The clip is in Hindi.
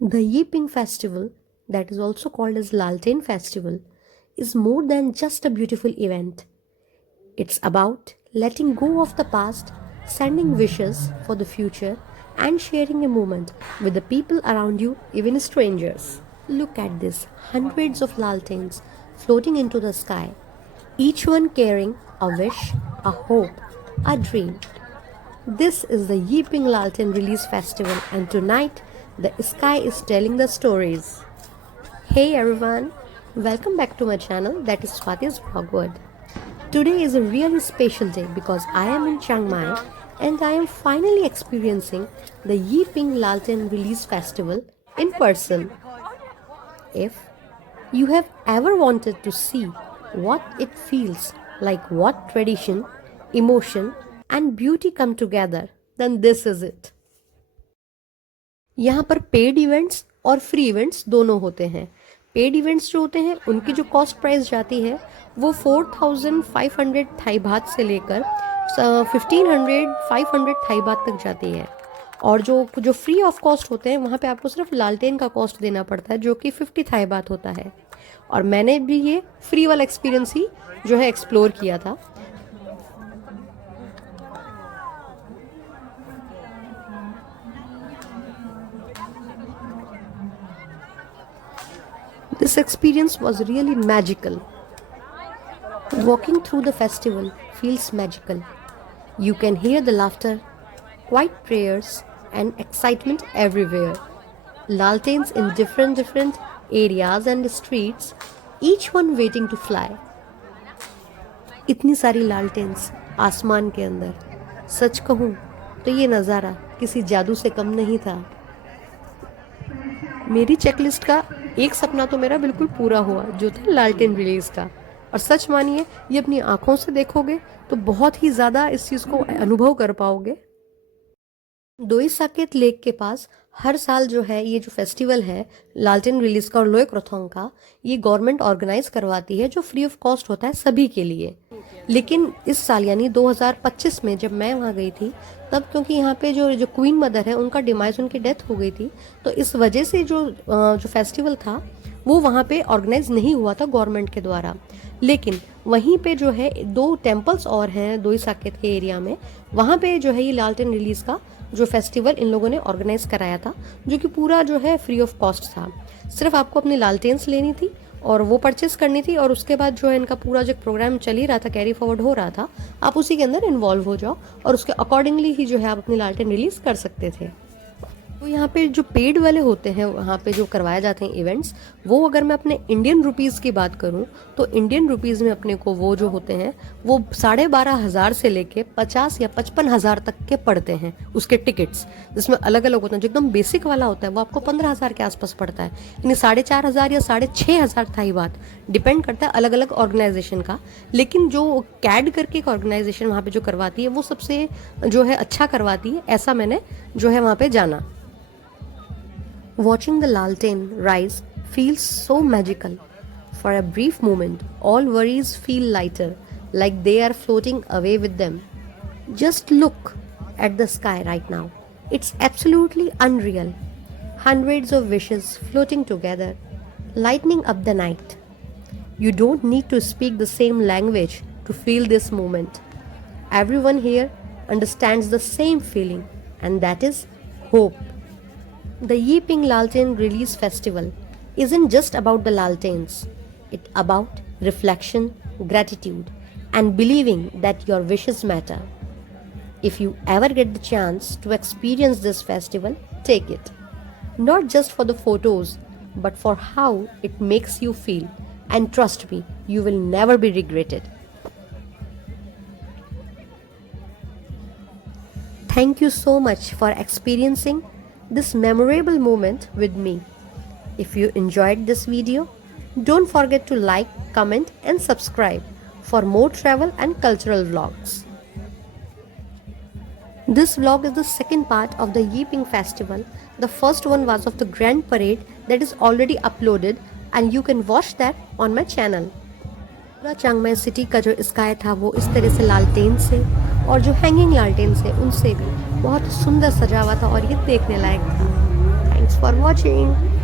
The Yiping festival, that is also called as Lalten festival, is more than just a beautiful event. It's about letting go of the past, sending wishes for the future, and sharing a moment with the people around you, even strangers. Look at this, hundreds of lanterns floating into the sky, each one carrying a wish, a hope, a dream. This is the Yiping Lalten Release Festival, and tonight the sky is telling the stories. Hey everyone, welcome back to my channel, that is Swati's Bhagwad. Today is a really special day because I am in Chiang Mai and I am finally experiencing the Yiping Lalten Release Festival in person. If you have ever wanted to see what it feels like, what tradition, emotion, and beauty come together, then this is it. यहाँ पर पेड इवेंट्स और फ्री इवेंट्स दोनों होते हैं. पेड इवेंट्स जो होते हैं उनकी जो कॉस्ट प्राइस जाती है वो 4,500 थाई बात से लेकर 1,500 थाई बात तक जाती है. और जो जो फ्री ऑफ कॉस्ट होते हैं वहाँ पे आपको सिर्फ लालटेन का कॉस्ट देना पड़ता है जो कि 50 थाई बात होता है. और मैंने भी ये फ्री वाला एक्सपीरियंस ही जो है एक्सप्लोर किया था. This experience was really magical. Walking through the festival feels magical. You can hear the laughter, quiet prayers, and excitement everywhere. Laltens in different areas and streets, each one waiting to fly. इतनी सारी लालटेन्स आसमान के अंदर, सच कहूँ तो ये नज़ारा किसी जादू से कम नहीं था. मेरी चेकलिस्ट का एक सपना तो मेरा बिल्कुल पूरा हुआ जो था लालटेन रिलीज़ का. और सच मानिए ये अपनी आंखों से देखोगे तो बहुत ही ज़्यादा इस चीज़ को अनुभव कर पाओगे. दोई साकेत लेक के पास हर साल जो है ये जो फेस्टिवल है लालटेन रिलीज़ का और लोय क्रथोंग का, ये गवर्नमेंट ऑर्गेनाइज करवाती है जो फ्री ऑफ कॉस्ट होता है सभी के लिए. लेकिन इस साल यानी 2025 में जब मैं वहाँ गई थी तब क्योंकि यहाँ पे जो क्वीन मदर है उनका डिमाइज, उनकी डेथ हो गई थी, तो इस वजह से जो फेस्टिवल था वो वहाँ पे ऑर्गेनाइज नहीं हुआ था गवर्नमेंट के द्वारा. लेकिन वहीं पे जो है 2 टेम्पल्स और हैं दोई साकेत के एरिया में, वहाँ पे जो है ये लालटेन रिलीज़ का जो फेस्टिवल इन लोगों ने ऑर्गेनाइज कराया था जो कि पूरा जो है फ्री ऑफ कॉस्ट था. सिर्फ आपको अपनी लालटेन्स लेनी थी और वो परचेस करनी थी और उसके बाद जो है इनका पूरा जो प्रोग्राम चल ही रहा था, कैरी फॉरवर्ड हो रहा था, आप उसी के अंदर इन्वॉल्व हो जाओ और उसके अकॉर्डिंगली ही जो है आप अपनी लालटेन रिलीज़ कर सकते थे. तो यहाँ पे जो पेड वाले होते हैं वहाँ पे जो करवाए जाते हैं इवेंट्स, वो अगर मैं अपने इंडियन रुपीज़ की बात करूँ तो इंडियन रुपीज़ में अपने को वो जो होते हैं वो 12,500 से लेके 50 या 55,000 तक के पड़ते हैं उसके टिकट्स, जिसमें अलग अलग होते हैं. जो एकदम बेसिक वाला होता है वो आपको 15,000 के आसपास पड़ता है, यानी 4,500 या 6,500 था. ही बात डिपेंड करता है अलग अलग ऑर्गेनाइजेशन का. लेकिन जो कैड करके एक ऑर्गेनाइजेशन वहाँ पे जो करवाती है वो सबसे जो है अच्छा करवाती है, ऐसा मैंने जो है वहाँ पे जाना. Watching the Lalten rise feels so magical. For a brief moment, all worries feel lighter, like they are floating away with them. Just look at the sky right now. It's absolutely unreal. Hundreds of wishes floating together, lightening up the night. You don't need to speak the same language to feel this moment. Everyone here understands the same feeling, and that is hope. The Yiping Lalten Release Festival isn't just about the Laltens. It's about reflection, gratitude, and believing that your wishes matter. If you ever get the chance to experience this festival, take it. Not just for the photos, but for how it makes you feel. And trust me, you will never be regretted. Thank you so much for experiencing this memorable moment with me. If you enjoyed this video, don't forget to like, comment and subscribe for more travel and cultural vlogs. This vlog is the second part of the Yiping festival. The first one was of the grand parade that is already uploaded and you can watch that on my channel. पूरा चांग माई सिटी का जो स्काई था वो इस तरह से लालटेन से और जो हैंगिंग लालटेन से उनसे भी बहुत सुंदर सजा हुआ था और ये देखने लायक था. Thanks for watching.